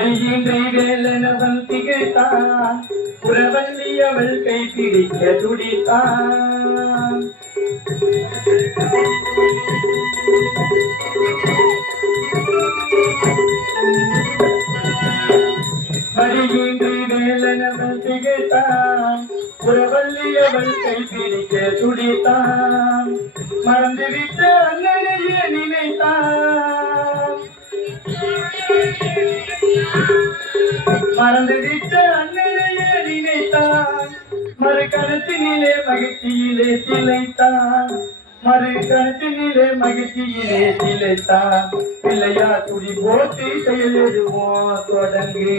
வழியின்றி வேலனவன் திகைத்தான். புறவல்லி அவள் கை பிடிக்க துடித்தான். வழியின்றி வேலனவன் திகைத்தான். புறவல்லி அவள் கை பிடிக்க துடித்தான். மறந்துவிட்ட அண்ணனையே நினைத்தான். மறு கருத்தினிலே மகிழ்ச்சியிலே திளைத்தான். மறு கருத்தினிலே மகிழ்ச்சியிலே திளைத்தான். பிள்ளையா துடி போட்டு செயலிடுவோம் தொடங்கு.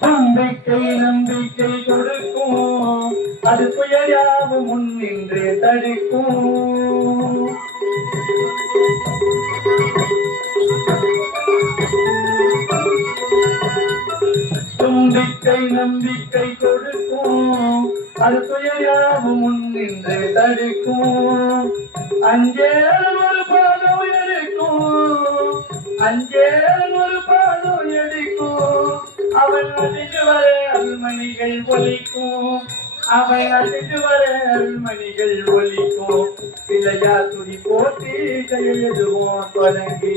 நம்பிக்கை நம்பிக்கை கொடுக்கும் அது முன் நின்று தடுக்கும். தும்பிக்கை நம்பிக்கை கொடுக்கும். அது துயராவும் முன்னின்று தடுக்கும். அஞ்சே ஒரு பாதம் எடுக்கும். அஞ்சே ஒரு பாதம் எடுக்கும். அவன் அதிர்ந்து வர அல்மணிகள் ஒலிக்கும். அவன் அதிர்ந்து வர மணிகள் ஒலிக்கும். பிள்ளையா துணி போட்டி கையெழுதுவோம் தொடங்கி.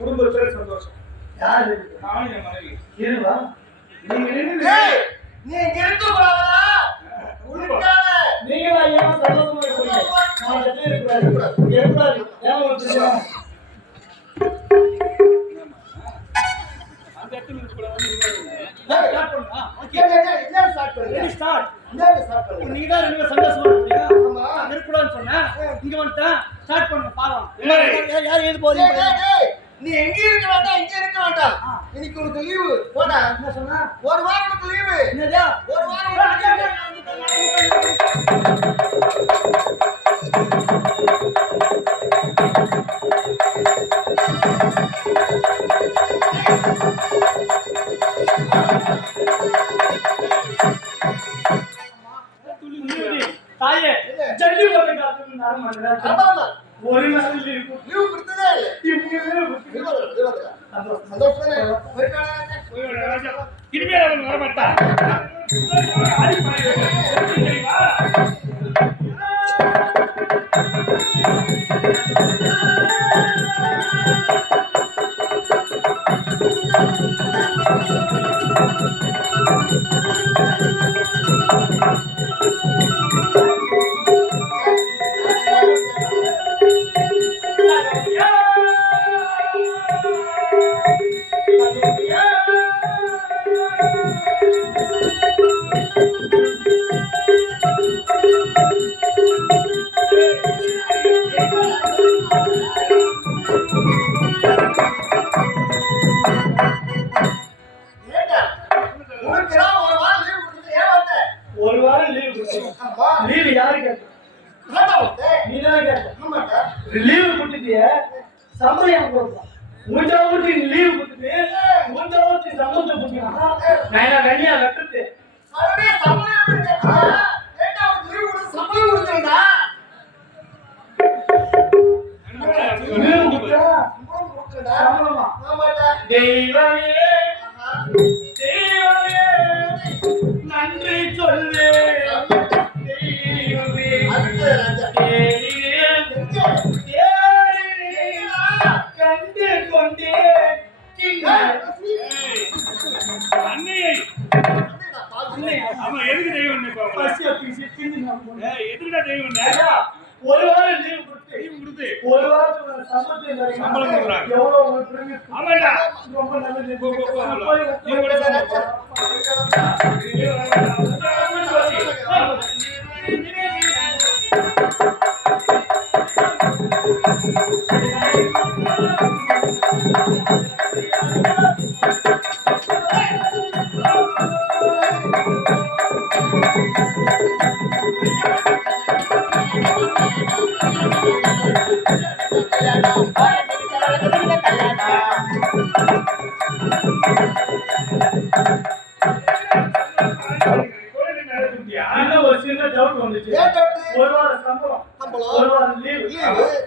இருப்போம் குடும்பத்துல சந்தோஷம் யாரு நானும் என் மனைவி இருவா நீங்க நின்று ஏய், நீ இங்க இருக்கக்கூடாதா? இருக்காத. நீங்க ஐயா சந்தோஷமா இருக்கீங்க நான் எப்படி இருக்கக்கூடாது ஏன் அந்த இடத்துல பண்ணுங்க? நீங்க தான் ரெண்டு சந்தோஷமா இருக்கீங்க ஆமா. இருக்கக்கூடாதுன்னு சொன்னேன் இங்க வந்துட்டேன் ஸ்டார்ட் பண்ணுங்க ஏய். யார் எது போறீங்க நீ எங்க இருக்க வேண்டாம் இங்க இருக்க வேண்டாம். இன்னைக்கு உனக்கு லீவு போடா. என்ன சொன்னா? ஒரு வாரம் உனக்கு லீவு என்னதா? ஒரு வாரம் இனிமேல் அவன் வரமாட்டான் அடி பாரு. ஒரு வாரம் லீவு கொடுத்தது, ஏன் வந்த? ஒரு வாரம் லீவ் கொடுத்தீங்க ஆமா. லீவ் யாரு கேட்ட? நீ தானே கேட்ட. லீவு கொடுத்துட்டிய சம்பளம் கொடுப்பா மூன்றாவது லீவு கொடுத்துட்டு மூன்றாவது சம்பளத்தை கொடுத்தீங்கன்னா நான் கண்ணியா கட்டுட்டு மறுபடியும் பிசி பிஞ்சு நான் போனேன். ஏய், எதுக்குடா தெய்வம் ஒரு வாரம் லீவ் கொடுத்து தெய்வம் கொடுத்து ஒரு வாரத்துக்கு சம்பளத்தை தரீங்க. சம்பளம் கொடுக்குறாங்க. எவ்வளவு உங்களுக்கு பெருமை. ஆமாடா ரொம்ப நல்லது. போ, போ, போ, நான் போ. போய் நீ கூட உட்கார்ந்து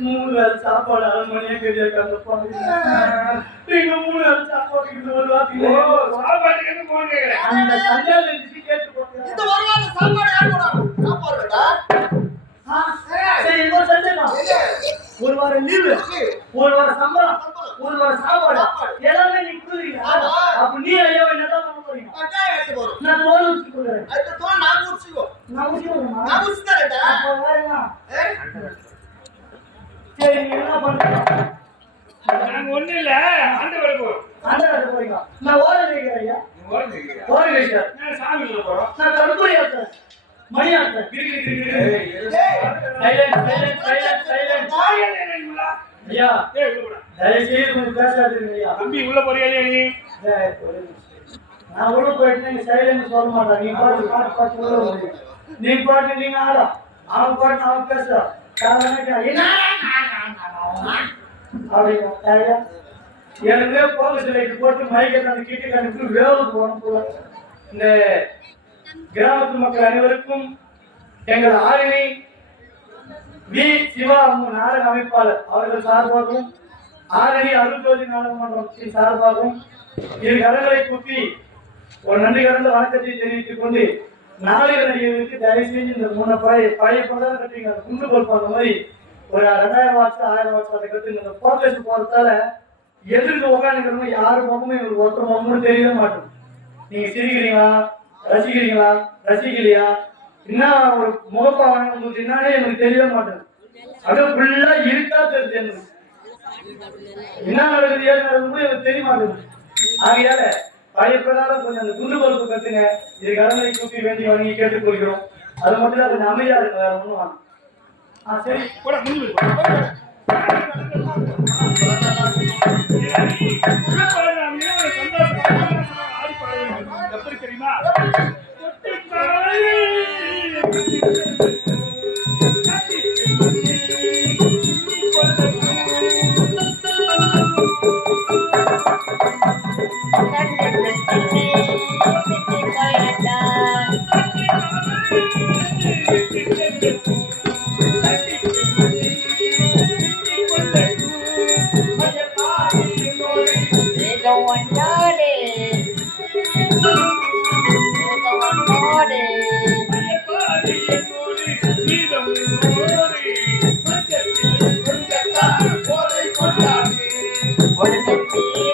மூணு வேளை சாப்பாடு அரை மணியா நீங்க மூணு வேளை சாப்பாடு இது ஒரு வாரத்துக்கு? அந்த கேட்டு இந்த ஒரு வாரம் சாப்பாடு யார் போடுறாங்க? நான் போடுறேன்டா. ஆ, சரி இன்னொரு சந்தேகம் எங்க? ஒரு வாரம் லீவு. ஒரு வாரம் சம்பளம். ஒரு வாரம் சாப்பாடு. எல்லாமே நீ கொடுக்குறீங்க. அப்ப நீ ஐயா என்னதான் பண்ண போறீங்க. நான் தோல் தோல் நான் உரிச்சுக்கோ. நான் கொடுக்குறேன் நான் உரிச்சு தரேன்டா. அப்போ வேறமா ஏய், சரி நீ என்ன பண்றீங்க நாங்க ஒண்ணும் இல்ல அந்த வேலை போறோம் அந்த இடத்துக்கு போறீங்க நான் ஓர வைக்கிறேன் ஐயா நீ ஓரம் வைக்கிறியா? ஓர வைக்கிறேன் நான் சாமி உள்ள போறோம் நான் கருப்பூரி ஆத்தேன் மணி ஆத்தேன் கிரி, கிரி, கிரி, கிரி. ஏய். சைலண்ட் சைலண்ட் சைலண்ட் சைலண்ட் வாய் என்ன என்ன உள்ள? ஐயா ஏய், உள்ள போடா. தயவு செய்து கொஞ்சம் பேசாதீங்க ஐயா. தம்பி உள்ள போறியா இல்லையா நீ. நான் உள்ள போயிட்டு நீங்க சொல்ல மாட்டேன். நீ பாட்டு பாட்டு பாட்டு உள்ள நீ பாட்டு நீங்க ஆடா அவன் பாட்டு அவன் சரியா? ஏற்கனவே போலீஸ் லைட் போட்டு மயக்க தண்ணி கிட்டி கணிப்பு வேவு போகணும் போல. இந்த கிராமத்து மக்கள் அனைவருக்கும் எங்கள் ஆரணி வி. சிவா அவங்க நாடக அமைப்பாளர். அவர்கள் சார்பாகவும் ஆரணி அருள்ஜோதி நாடக மன்றத்தின் சார்பாகவும் இரு கரங்களை கூட்டி ஒரு நன்றி கலந்த வணக்கத்தை தெரிவித்துக் கொண்டு நாளைய தயவு செஞ்சு இந்த மூணு பழைய பழைய படம் கட்டிங்க அந்த குண்டு கொடுப்பாங்க மாதிரி ஒரு ரெண்டாயிரம் வாட்ஸ் ஆயிரம் வாட்ஸ் அதை கட்டி இந்த போக்கஸ் போறதால எதிர்த்து உட்காந்துக்கிறவங்க யாரு முகமும் எங்களுக்கு ஒருத்தர் முகமும் தெரியவே மாட்டோம். நீங்க சிரிக்கிறீங்களா? ரசிக்கிறீங்களா? ரசிக்கலையா? என்ன ஒரு முகப்பாவனை உங்களுக்கு என்னன்னே எனக்கு தெரியவே மாட்டேன் அது ஃபுல்லா இருக்கா தெரியுது எனக்கு. என்ன நடக்குது ஏது நடக்குது எனக்கு தெரிய மாட்டேங்குது. ஆகையால பழைய பிரகாரம் கொஞ்சம் அந்த குண்டு பருப்பு கத்துங்க இது கடனை கூப்பி வேண்டி வாங்கி கேட்டுக் கொள்கிறோம். அது மட்டும் இல்ல கொஞ்சம் அமைதியா இருக்கு வேற ஒண்ணும் வாங்க ஆ சரி. போடா, முடிஞ்சு தெரியுமா? கோதை வழிபட்டே